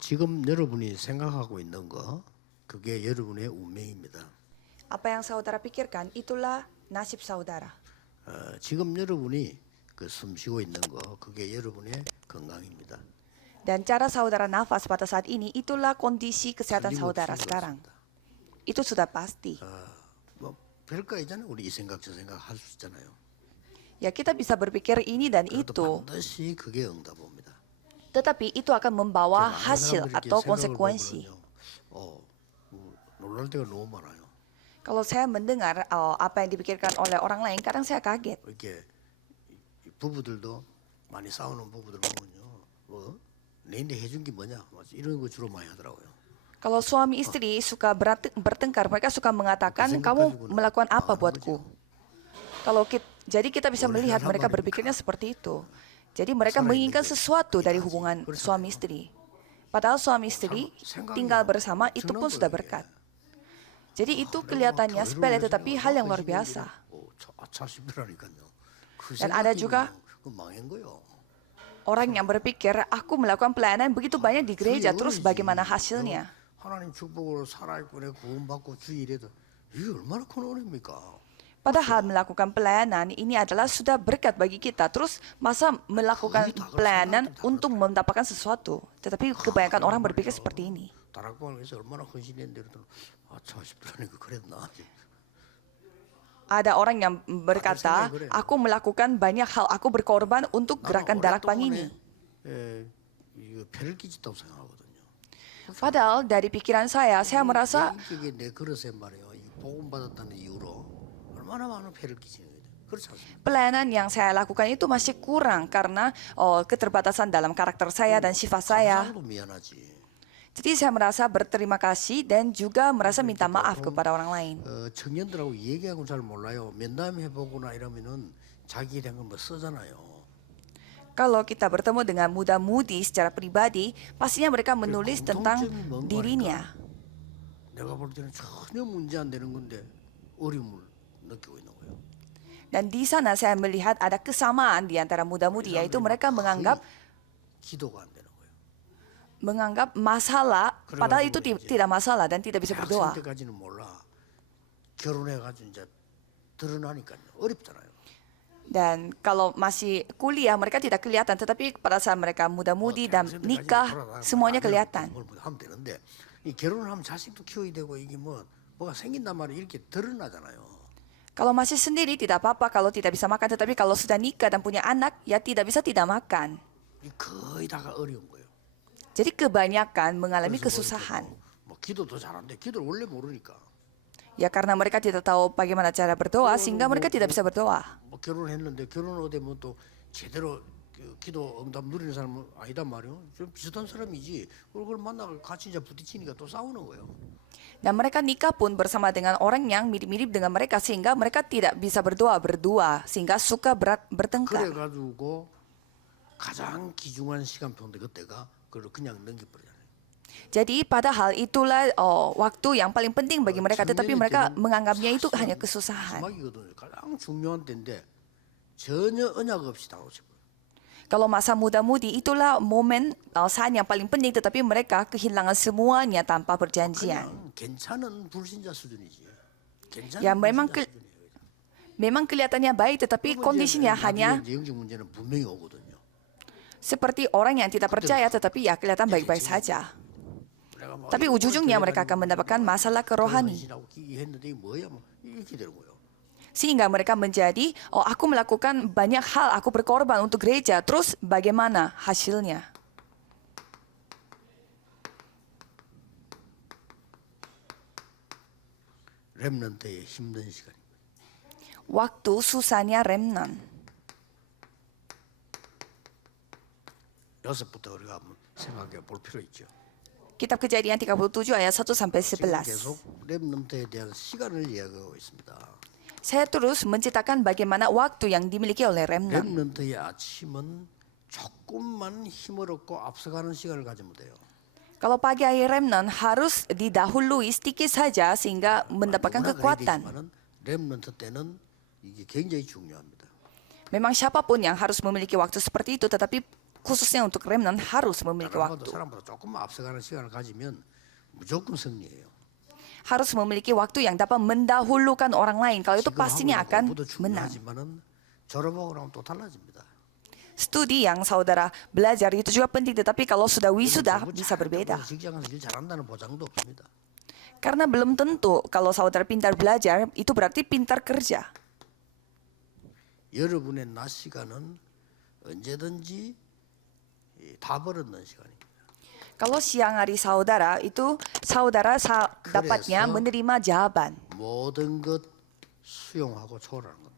지금 여러분이 생각하고 있는 거, 그게 여러분의 운명입니다. Apa yang saudara pikirkan, itulah nasib saudara. 지금 여러분이 그 숨 쉬고 있는 거, 그게 여러분의 건강입니다. Dan cara saudara nafas pada saat ini, itulah kondisi kesehatan saudara sekarang. Itu sudah pasti. 뭐 별거 있잖아요. 우리 이 생각 저 생각 할 수 있잖아요. Ya kita bisa berpikir ini dan 그래도 itu, 반드시 그게 응답 옵니다. tetapi itu akan membawa 많은 hasil 사람들이 atau 이렇게 생각을 konsekuensi. 보면요, 놀랄 때가 너무 많아요. Kalau saya mendengar apa yang dipikirkan oleh orang lain, kadang saya kaget. 이렇게 이 부부들도 많이 싸우는 부부들 보면요, 뭐 내인데 해준 게 뭐냐, 이런 거 주로 많이 하더라고요. Kalau suami istri suka bertengkar, mereka suka mengatakan, kamu melakukan apa buatku? Jadi kita bisa melihat mereka berpikirnya seperti itu. Jadi mereka menginginkan sesuatu dari hubungan suami istri. Padahal suami istri tinggal bersama itu pun sudah berkat. Jadi itu kelihatannya sepele tetapi hal yang luar biasa. Dan ada juga orang yang berpikir, aku melakukan pelayanan begitu banyak di gereja, terus bagaimana hasilnya? 하나님 축복으로 살아있고 내 구원받고 주의 일해도 이게 얼마나 큰 은혜입니까? Padahal melakukan pelayanan ini adalah sudah berkat bagi kita. Terus masa melakukan pelayanan untuk mendapatkan sesuatu? Tetapi kebanyakan orang berpikir seperti ini. 다락방에서 얼마나 헌신했는데 아차 싶더라니까 그랬나? Ada orang yang berkata, aku melakukan banyak hal, aku berkorban untuk gerakan darakbang ini. 이거 배를 끼쳤다고 생각하거든요. Padahal dari pikiran saya merasa 이게 내 그릇에 말이에요. 이 복음 받았다는 이유로 얼마나 많은 배를 끼치는 거예요. 그렇지 않습니까? pelayanan yang saya lakukan itu masih kurang karena keterbatasan dalam karakter saya dan sifat saya. 감사하고 미안하지. Jadi saya merasa berterima kasih dan juga merasa minta maaf kepada orang lain. 청년들하고 얘기하고 잘 몰라요. 면담해보거나 이러면은 자기에 대한 거 뭐 쓰잖아요. Kalau kita bertemu dengan muda-mudi secara pribadi, pastinya mereka menulis tentang dirinya. 내가 볼 때는 전혀 문제 안 되는 건데 어려움을 느끼고 있는 거예요. Dan di sana saya melihat ada kesamaan di antara muda-mudi, yaitu mereka 기도가 안 되는 거예요. menganggap masalah, padahal itu tidak masalah dan tidak bisa berdoa. 대학생 때까지는 몰라. 결혼해가지고 이제 드러나니까요. 어렵잖아요. Dan kalau masih kuliah mereka tidak kelihatan, tetapi pada saat mereka muda-mudi dan nikah semuanya kelihatan. 하면 되는데 이 결혼을 하면 자식도 키워야 되고 이게 뭐가 생긴단 말이에요. 이렇게 드러나잖아요. Kalau masih sendiri tidak apa-apa kalau tidak bisa makan, tetapi kalau sudah nikah dan punya anak ya tidak bisa tidak makan. 이 거의 다가 어려운 거예요. Jadi kebanyakan mengalami kesusahan. 뭐 기도도 잘한데 기도를 원래 모르니까. Ya karena mereka tidak tahu bagaimana cara berdoa sehingga mereka tidak bisa berdoa. 뭐 결혼했는데 결혼을 되면 또 제대로 기도 응답 누리는 사람은 아니단 말이에요. 좀 비슷한 사람이지. 그걸 만나고 같이 이제 부딪히니까 또 싸우는 거예요. Dan mereka nikah pun bersama dengan orang yang mirip-mirip dengan mereka sehingga mereka tidak bisa berdoa berdua sehingga suka bertengkar. 그래가지고 가장 귀중한 시간표인데 그때가 그걸 그냥 넘겨버리잖아요. Jadi padahal itulah waktu yang paling penting bagi mereka, tetapi mereka menganggapnya itu hanya kesusahan. 마지막이거든요. 가장 중요한 때인데 전혀 언약 없이 다오죠. Kalau masa muda-mudi itulah momen saat yang paling penting, tetapi mereka kehilangan semuanya tanpa perjanjian. 그냥 괜찮은 불신자 수준이지. 괜찮은 Ya memang 불신자 수준이에요. memang kelihatannya baik, tetapi kondisinya hanya 영적 문제는 분명히 오거든요. seperti orang yang tidak percaya, tetapi ya kelihatan baik-baik saja. Tapi ujung-ujungnya mereka akan mendapatkan masalah kerohani. Sehingga mereka menjadi, aku melakukan banyak hal, aku berkorban untuk gereja. Terus bagaimana hasilnya? 렘넌트의 힘든 시간입니다. Waktu susahnya remnant. 여섯부터 우리가 한번 생각해 볼 필요 있죠. Kitab Kejadian 37 ayat 1 sampai 지금 11. 계속 렘넌트에 대한 시간을 이야기하고 있습니다. Saya terus menceritakan bagaimana waktu yang dimiliki oleh remnant. 렘넌트의 아침은 조금만 힘을 얻고 앞서가는 시간을 가지면 돼요. Kalau pagi hari remnant harus didahului sedikit saja sehingga mendapatkan 누구나 가야 kekuatan. 되지만은 렘넌트 때는 이게 굉장히 중요합니다. Memang siapapun yang harus memiliki waktu seperti itu, tetapi khususnya untuk remnant harus memiliki waktu. 사람보다 조금만 앞서가는 시간을 가지면 무조건 승리해요. Harus memiliki waktu yang dapat mendahulukan orang lain. Kalau itu 지금 pastinya 하고 있는 akan 공부도 menang. 중요하지만은 졸업하고 나면 또 달라집니다. Studi yang saudara belajar itu juga penting, tetapi kalau sudah wisuda 공부 bisa 잘 berbeda. 해서 직장에서 일 잘한다는 보장도 없습니다. Karena belum tentu kalau saudara pintar belajar itu berarti pintar kerja. 여러분의 낮 시간은 언제든지 다 벌었는 시간입니다. Kalau siang hari saudara itu saudara dapatnya menerima jawaban. 모든 것 수용하고 초월하는 겁니다.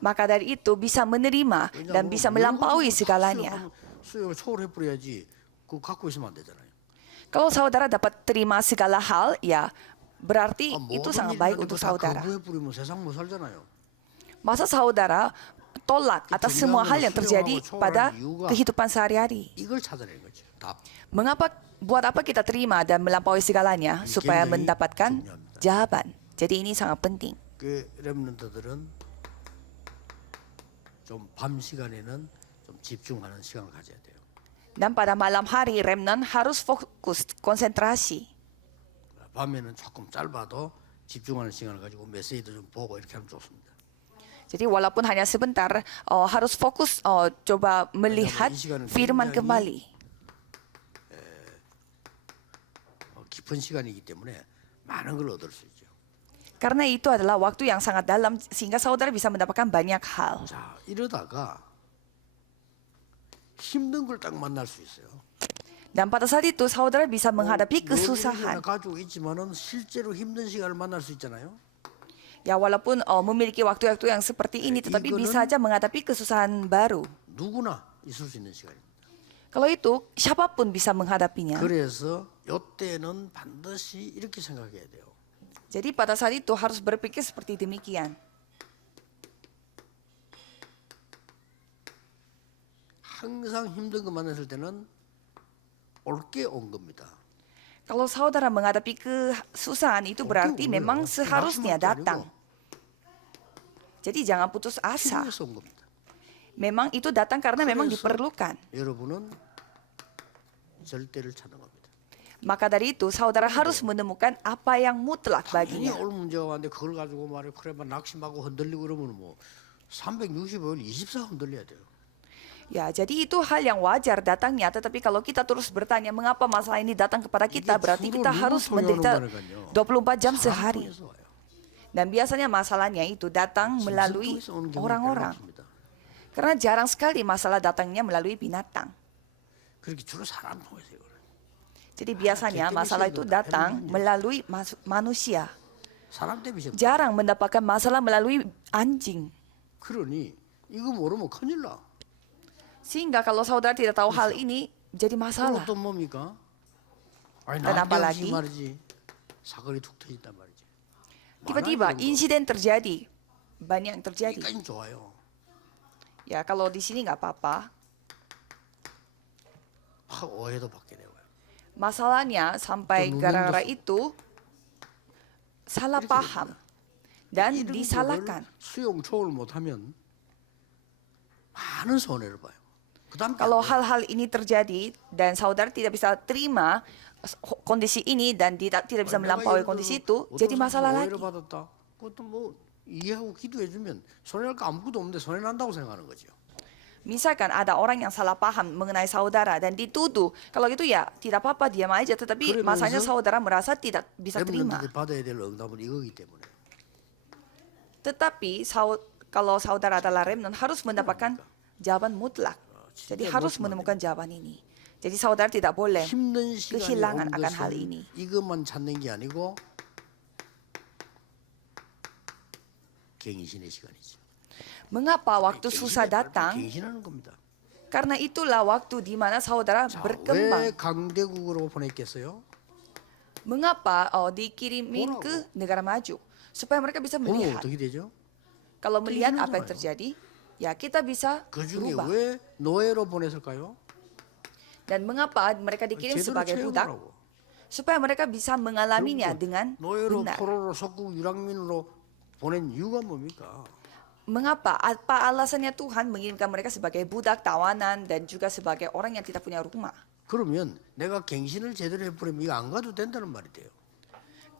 Maka dari itu bisa menerima dan bisa melampaui segalanya. 수용을 초월해 버려야지. 그거 갖고 있으면 안 되잖아요. Kalau saudara dapat terima segala hal, ya berarti itu 모든 sangat 일이 baik 있는데 untuk 그거 다 saudara. 거부해 버리면 세상 못 살잖아요. Masa saudara tolak atas semua hal yang terjadi pada kehidupan sehari-hari? 이걸 찾아내는 거죠. 답. Buat apa kita terima dan melampaui segalanya supaya mendapatkan jawaban? Jadi ini sangat penting. 그 렘넌트들은 좀 밤 시간에는 좀 집중하는 시간을 가져야 돼요. Dan pada malam hari remnant harus fokus, konsentrasi. 밤에는 조금 짧아도 집중하는 시간을 가지고 메시지도 좀 보고 이렇게 하면 좋습니다. Jadi walaupun hanya sebentar, harus fokus coba melihat firman kembali. 깊은 시간이기 때문에 많은 걸 얻을 수 있죠. Karena itu adalah waktu yang sangat dalam sehingga saudara bisa mendapatkan banyak hal. 자, 이러다가 힘든 걸 딱 만날 수 있어요. Dan pada saat itu saudara bisa menghadapi 노력이나 kesusahan. 가지고 있지만은 실제로 힘든 시간을 만날 수 있잖아요. Ya walaupun memiliki waktu-waktu yang seperti ini, tetapi bisa saja menghadapi kesusahan baru. 누구나 있을 수 있는 시간입니다. Kalau itu siapapun bisa menghadapinya. 그래서 이때는 반드시 이렇게 생각해야 돼요. Jadi pada saat itu harus berpikir seperti demikian. 항상 힘든 거 만났을 때는 올게 온 겁니다. Kalau saudara menghadapi kesusahan itu berarti memang seharusnya datang. Jadi jangan putus asa. 필요해서 온 겁니다. Memang itu datang karena memang diperlukan. 여러분은 절대를 찾는 겁니다. Maka dari itu saudara harus menemukan apa yang mutlak 당연히 baginya. 올 문제가 왔는데 그걸 가지고 말해 그래 막 낙심하고 흔들리고 그러면 뭐 365일 24 흔들려야 돼요. Ya, jadi itu hal yang wajar datangnya. Tetapi kalau kita terus bertanya mengapa masalah ini datang kepada kita, berarti kita harus menderita 24 jam sehari. 통해서 와요. Dan biasanya masalahnya itu datang melalui 짐승 통해서 오는 경우가 orang-orang. 별로 없습니다. Karena jarang sekali masalah datangnya melalui binatang. 그렇게 주로 사람 통해서 그래요. Jadi biasanya masalah itu datang melalui manusia. 사람 때문에 Jarang mendapatkan masalah melalui anjing. 그러니 이거 모르면 큰일 나. Sehingga kalau saudara tidak tahu hal ini, jadi 그럼 masalah. 또 뭡니까? 아니 Dan 나한테 apalagi? 하지 말이지. 사건이 툭 터진단 말이지. Tiba-tiba insiden terjadi. Banyak yang terjadi. 여기까지는 좋아요. Ya kalau di sini nggak apa-apa. 막 오해도 받게 되고요. Masalahnya sampai gara-gara itu salah paham dan 이런 disalahkan. 거를 수용 초월 못하면 많은 손해를 봐요. 그다음 Kalau hal-hal ini terjadi dan saudara tidak bisa terima kondisi ini dan tidak bisa melampaui kondisi itu, jadi masalah lagi. 오해를 받았다. 그것도 뭐 이해하고 기도해주면 손해날 거 아무것도 없는데 손해 난다고 생각하는 거죠. Misalkan ada orang yang salah paham mengenai saudara dan dituduh, kalau gitu ya tidak apa-apa diam aja, tetapi masanya saudara merasa tidak bisa terima. 렘넌트들이 받아야 될 응답은 이거기 때문에. Tetapi kalau saudara adalah remnant harus mendapatkan jawaban mutlak. Jadi harus menemukan jawaban ini. Jadi saudara tidak boleh 힘든 시간이 kehilangan 온 akan hal 것은 ini. 이것만 찾는 게 아니고 갱신의 시간이죠. Mengapa waktu susah datang? 갱신하는 겁니다. Karena itulah waktu di mana saudara 자, 왜 berkembang. 강대국으로 보냈겠어요? Mengapa dikirimin ke negara maju? Supaya mereka bisa 보면 melihat. 어떻게 되죠? Kalau melihat apa yang 갱신하잖아요. terjadi, ya kita bisa 그 중에 berubah. 왜 노예로 보냈을까요? Dan mengapa mereka dikirim 제대로 sebagai budak? 체험하라고. Supaya mereka bisa mengalaminya dengan 노예로 benar. 포로로 석국 유랑민으로 보낸 이유가 뭡니까? mengapa? Apa alasannya Tuhan mengirimkan mereka sebagai budak, tawanan, dan juga sebagai orang yang tidak punya rumah? 그러면 내가 갱신을 제대로 해버리면 이거 안 가도 된다는 말이 돼요.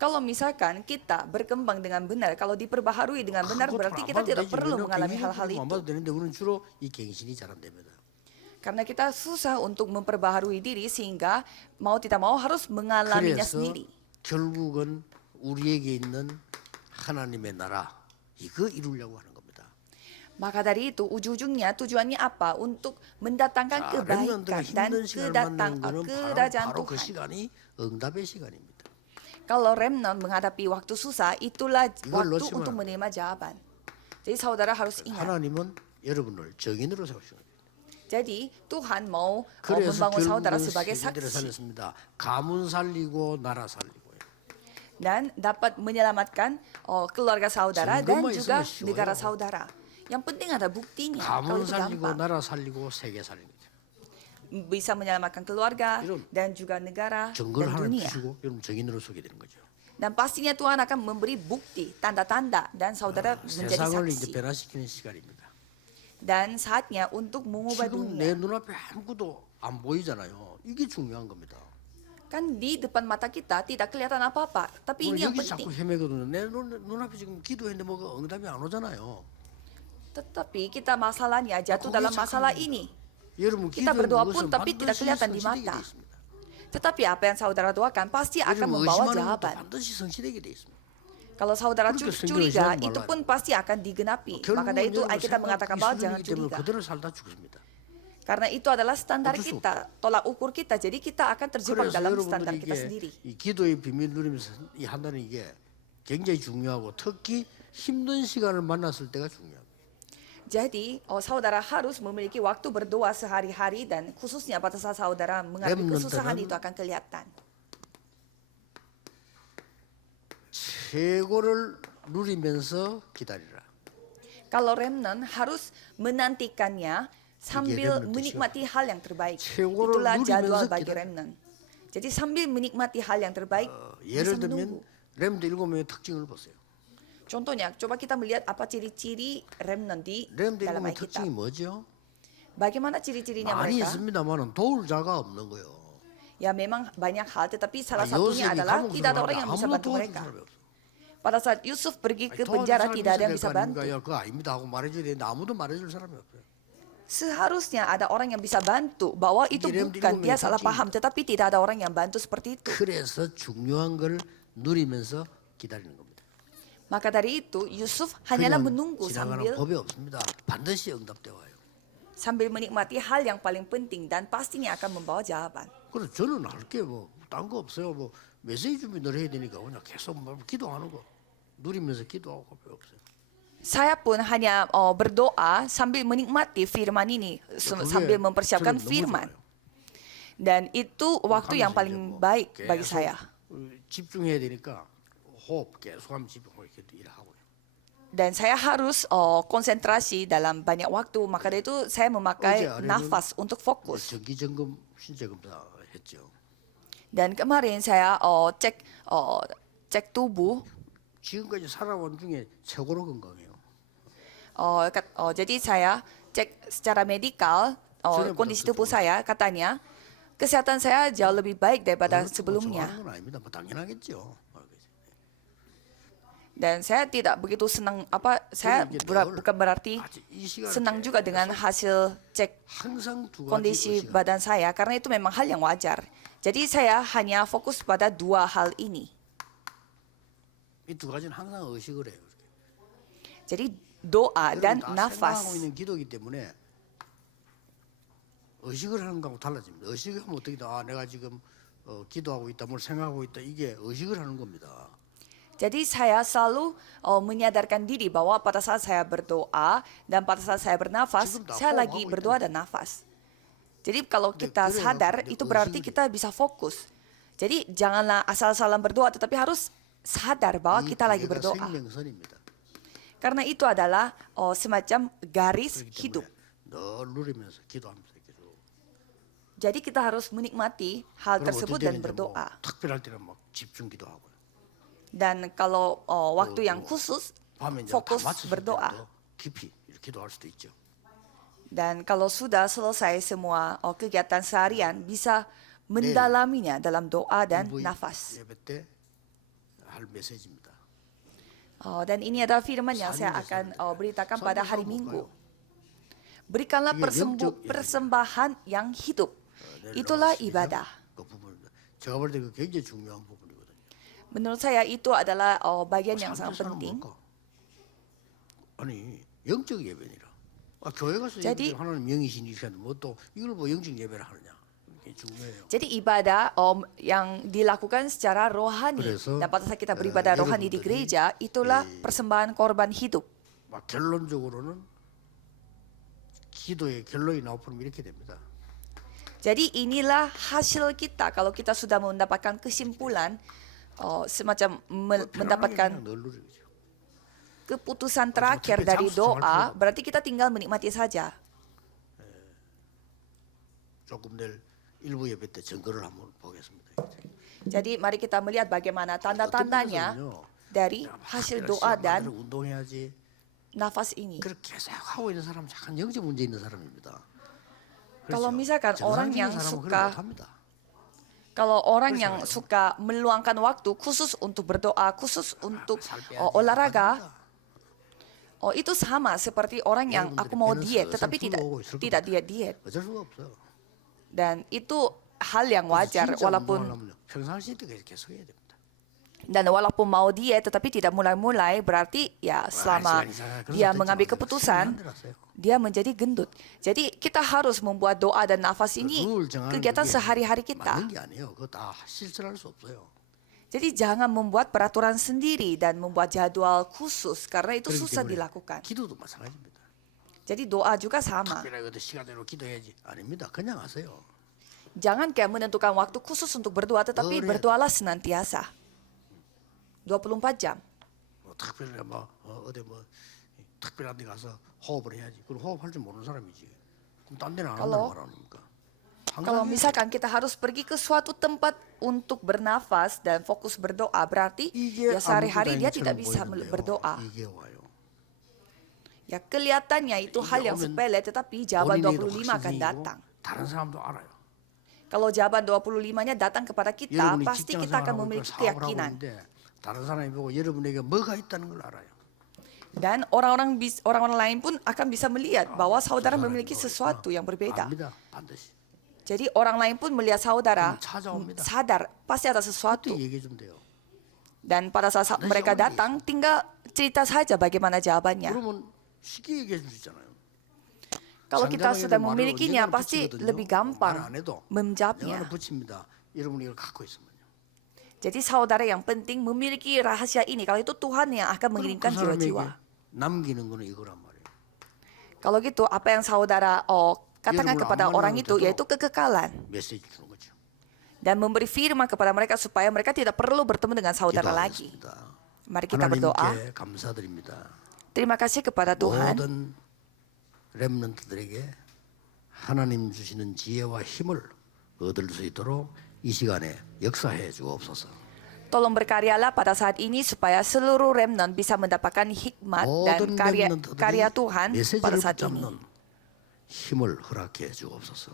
Kalau misalkan kita berkembang dengan benar, kalau diperbaharui dengan benar, berarti kita tidak perlu mengalami hal-hal 안 itu. 봐도 되는데 우리는 주로 이 갱신이 잘 안 됩니다. Karena kita susah untuk memperbaharui diri sehingga mau tidak mau harus mengalaminya 그래서 sendiri. 결국은 우리에게 있는 하나님의 나라 이거 이루려고 하는 겁니다. Maka dari itu ujung-ujungnya tujuannya apa? Untuk mendatangkan 자, kebaikan 렘넌트가 dan 힘든 시간을 만나는 거는 kerajaan 바로 그 Tuhan. 시간이 응답의 시간입니다. Kalau remnant menghadapi waktu susah, itulah 이걸 waktu 놓치면 untuk menerima jawaban. Jadi saudara harus ingat. 하나님은 여러분을 정인으로 세우십니다. Jadi Tuhan mau 그래서 membangun saudara 결국은 sebagai 세계들을 saksi 살렸습니다. 가문 살리고 나라 살리고요. dan dapat menyelamatkan keluarga saudara dan 증거만 juga 있으면 쉬워요. negara saudara. Yang penting ada buktinya. Kalau 가문 itu 살리고 gampang. 나라 살리고 세계 살리는 거죠. Bisa menyelamatkan keluarga 이런 dan juga negara 증거를 dan 하나님 dunia. 주시고 여러분 정인으로 서게 되는 거죠. Dan pastinya Tuhan akan memberi bukti, tanda-tanda dan saudara menjadi 세상을 이제 saksi. 변화시키는 시간입니다. Dan saatnya untuk mengubah 지금 dunia. 내 눈앞에 아무것도 안 보이잖아요. 이게 중요한 겁니다. Kan di depan mata kita tidak kelihatan apa-apa, tapi 오늘 ini yang 여기 자꾸 penting. 헤매거든요. 내 눈앞에 지금 기도했는데 뭐가 응답이 안 오잖아요. Tetapi kita masalahnya jatuh 거기에 dalam masalah 착각합니다. ini. 여러분 Kita 기도의 berdoa pun 무엇은 tapi tidak 반드시 kelihatan di 성취되게 mata. 돼 있습니다. Tetapi apa yang saudara doakan pasti akan 여러분 membawa 의심하는 것도 jawaban. 반드시 성취되게 돼 있습니다. Kalau saudara 그러니까 성경에 curiga, 의심하지 itu 말라요. pun pasti akan digenapi. Maka dari itu 결국은 kita mengatakan bahwa jangan 수준이기 때문에 curiga. 그대로 살다 죽습니다. Karena itu adalah standar 어쩔 수 kita, tolak ukur kita. Jadi kita akan terjebak 그래서 dalam standar 여러분들이 kita 이게 sendiri. 이 기도의 비밀 누리면서 이 한다는 이게 굉장히 중요하고 특히 힘든 시간을 만났을 때가 중요합니다. Jadi, saudara harus memiliki waktu berdoa sehari-hari dan khususnya pada saat saudara mengalami kesusahan remnant는 itu akan kelihatan. 최고를 누리면서 기다리라. Kalau remnant harus menantikannya sambil remnant menikmati hal yang terbaik. 최고를 Itulah jadwal 누리면서 bagi 기다려. remnant. Jadi sambil menikmati hal yang terbaik, bisa 예를 menunggu. 들면 렘드 7명의 특징을 보세요. Contohnya, coba kita melihat apa ciri-ciri remnant di 렘드 dalam 7명의 Alkitab. 특징이 뭐죠? Bagaimana ciri-cirinya 많이 mereka? 있습니다만은 도울 자가 없는 거예요. Ya memang banyak hal, tetapi salah 아, satunya 요셉이 adalah 감옥 tidak ada orang 들어가는데 yang bisa 아무도 bantu 도와줄 mereka. 사람이 없어. Pada saat Yusuf pergi ke 도와줄 penjara 사람이 tidak ada yang 있어야 bisa 될거 아닙니까? bantu. 야, 그거 아닙니다 하고 말해줘야 되는데 아무도 말해줄 사람이 없어요. Seharusnya ada orang yang bisa bantu bahwa itu Jadi rem bukan di dia rumah salah itu paham, tetapi tidak ada orang yang bantu seperti itu. 그래서 중요한 걸 누리면서 기다리는 겁니다. Maka dari itu Yusuf hanyalah 그냥 menunggu 지나가는 sambil 법이 없습니다. 반드시 응답되어 와요. menikmati hal yang paling penting dan pastinya akan membawa jawaban. 그래서 저는 할게 뭐딴 거 없어요. 뭐 메시지 준비를 해야 되니까 그냥 계속 뭐 기도하는 거 누리면서 기도하고 별로 없어요. Saya pun hanya berdoa sambil menikmati firman ini, sambil mempersiapkan 저는 너무 firman. 좋아요. Dan itu waktu yang 하면서 이제 paling 뭐 baik bagi 계속 saya. 집중해야 되니까 호흡 계속하면 집중하고 이렇게 일하고요. Dan saya harus konsentrasi dalam banyak waktu. Maka dari itu saya memakai 어제 아래는 nafas untuk fokus. 정기 점검 신체 검사 했죠. Dan kemarin saya cek tubuh. 지금까지 살아온 중에 최고로 건강해요. Jadi saya cek secara medikal Sudah kondisi betul-betul. tubuh saya, katanya kesehatan saya jauh lebih baik daripada 그것도 뭐 sebelumnya. 좋아하는 건 아닙니다. 뭐 당연하겠죠. Dan saya tidak begitu senang saya 이게 bukan berarti 아직 이 시간에 senang juga dengan hasil cek 항상 두 가지 kondisi 의식을 badan saya karena itu memang hal yang wajar. Jadi saya hanya fokus pada dua hal ini. 이두 가지는 항상 의식을 해요. Jadi doa dan 여러분 다 nafas. 생각하고 있는 기도이기 때문에 의식을 하는 거하고 달라집니다. 의식을 하면 어떻게 돼? 아, 내가 지금 기도하고 있다, 뭘 생각하고 있다. 이게 의식을 하는 겁니다. Jadi saya selalu menyadarkan diri bahwa pada saat saya berdoa dan pada saat saya bernafas, 지금 다 saya lagi 호흡하고 berdoa 있다. dan nafas. Jadi kalau kita 그래요. sadar, 근데 itu berarti 의식이- kita bisa fokus. Jadi janganlah asal-asalan berdoa, tetapi harus sadar bahwa 이 kita lagi 기회가 berdoa. 생명선입니다. Karena itu adalah semacam garis 그렇기 hidup. 때문에 늘 누리면서 기도하면서 이렇게 쭉. Jadi kita harus menikmati hal 그럼 tersebut 어떨 dan 때는 이제 뭐 berdoa. 특별할 때는 막 집중 기도하고요. Dan kalau waktu yang khusus, 밤에 이제 fokus 다 맞췄을 berdoa. 때도 깊이 이렇게 기도할 수도 있죠. Dan kalau sudah selesai semua kegiatan seharian, bisa mendalaminya dalam doa dan 일부 nafas. 예배 때 할 메시지입니다. Dan ini adalah firman yang saya akan beritakan pada hari Minggu. Berikanlah persembahan yang hidup. Itulah ibadah. 그 부분입니다. 제가 볼 때 그 굉장히 중요한 부분이거든요. Menurut saya itu adalah bagian yang sangat 사람들은 penting. 뭘까? 아니 영적 예배니라. 교회 가서 Jadi- 하나님 영이신 이시는데 뭐 또 이걸 뭐 영적 예배를 하느냐? 이게 중요해요. Jadi ibadah yang dilakukan secara rohani. 그래서, Dan pada saat kita beribadah rohani di 여러분들이 gereja, itulah persembahan korban hidup. 막 결론적으로는 기도의 결론이 나오면 이렇게 됩니다. Jadi inilah hasil kita kalau kita sudah mendapatkan kesimpulan, semacam mendapatkan 그냥 늘 누리죠. keputusan terakhir dari doa, berarti kita tinggal menikmati saja. 조금 내일 일부 예배 때 증거를 한번 보겠습니다. Jadi mari kita melihat bagaimana tanda-tandanya dari hasil doa dan 운동해야지. nafas ini. 그렇게 계속 하고 있는 사람은 약간 영적 문제 있는 사람입니다. Kalau misalkan orang yang suka Kalau orang yang suka meluangkan waktu khusus untuk berdoa, khusus untuk olahraga, itu sama seperti orang yang aku mau diet tetapi tidak diet. 어쩔 수가 없어요. Dan itu hal yang wajar walaupun 평상시 때 계속 해야 됩니다. dan walaupun mau diet tetapi tidak mulai-mulai berarti ya selama dia mengambil keputusan dia menjadi gendut. Jadi kita harus membuat doa dan nafas ini kegiatan sehari-hari kita. 맞는 게 아니에요. 그거 다 실천할 수 없어요. Jadi jangan membuat peraturan sendiri dan membuat jadwal khusus karena itu 그렇기 susah 때문에 dilakukan. 기도도 마찬가지입니다. Jadi doa juga sama. 특별하게 시간대로 기도해야지 아닙니다. 그냥 하세요. Jangan kayak menentukan waktu khusus untuk berdoa tetapi berdoalah senantiasa. 24 jam. 뭐 특별히 뭐 어디 뭐 특별한 데 가서 호흡을 해야지. 그럼 호흡할 줄 모르는 사람이지. 그럼 딴 데는 안 한다고 말하니까. Kalau misalkan kita harus pergi ke suatu tempat untuk bernafas dan fokus berdoa, berarti ya sehari-hari dia tidak bisa berdoa. 이게 와요. Ya kelihatannya itu hal yang sepele, tetapi jawaban 25 akan datang. 다른 사람도 알아요. Kalau jawaban 25-nya datang kepada kita, 여러분이 pasti 직장 kita akan 생활하고 memiliki 사업을 하고 keyakinan. 있는데 다른 사람이 보고 여러분에게 뭐가 있다는 걸 알아요. Dan orang-orang lain pun akan bisa melihat bahwa saudara memiliki sesuatu yang berbeda. 압니다. 반드시. Jadi orang lain pun melihat saudara 찾아옵니다. sadar pasti ada 또 sesuatu. 얘기해 주면 돼요. Dan pada saat mereka datang, tinggal cerita saja bagaimana jawabannya. 그러면 쉽게 얘기해 줄 수 있잖아요. Kalau kita 상대방에게 sudah 말을 memilikinya, 언젠가는 pasti 붙이거든요. lebih 말 gampang 안 해도 menjawabnya. 영어는 붙입니다. 여러분이 이걸 갖고 있으면요. Jadi saudara yang penting memiliki rahasia ini. Kalau itu Tuhan yang akan 그럼 mengirimkan 그 사람에게 jiwa-jiwa. 남기는 거는 이거란 말이에요. Kalau gitu, apa yang saudara katakan kepada orang itu yaitu kekekalan. 메시지 주는 거죠. Dan memberi firman kepada mereka supaya mereka tidak perlu bertemu dengan saudara lagi. 기도하겠습니다. Mari kita berdoa. 하나님께 감사드립니다. Terima kasih kepada Tuhan. 모든 렘넌트들에게 하나님 주시는 지혜와 힘을 얻을 수 있도록 이 시간에 역사해 주옵소서. Tolong berkaryalah pada saat ini supaya seluruh remnant bisa mendapatkan hikmat dan 모든 karya Tuhan pada 메시지를 saat ini. 붙잡는 힘을 허락해 주옵소서.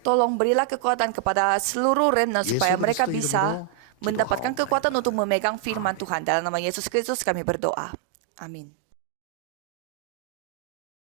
Tolong berilah kekuatan kepada seluruh remnant supaya Yesus mereka Kristus bisa irim으로 mendapatkan 기도하옵나이다. kekuatan untuk memegang firman Tuhan. Dalam nama Yesus Kristus kami berdoa. Amin.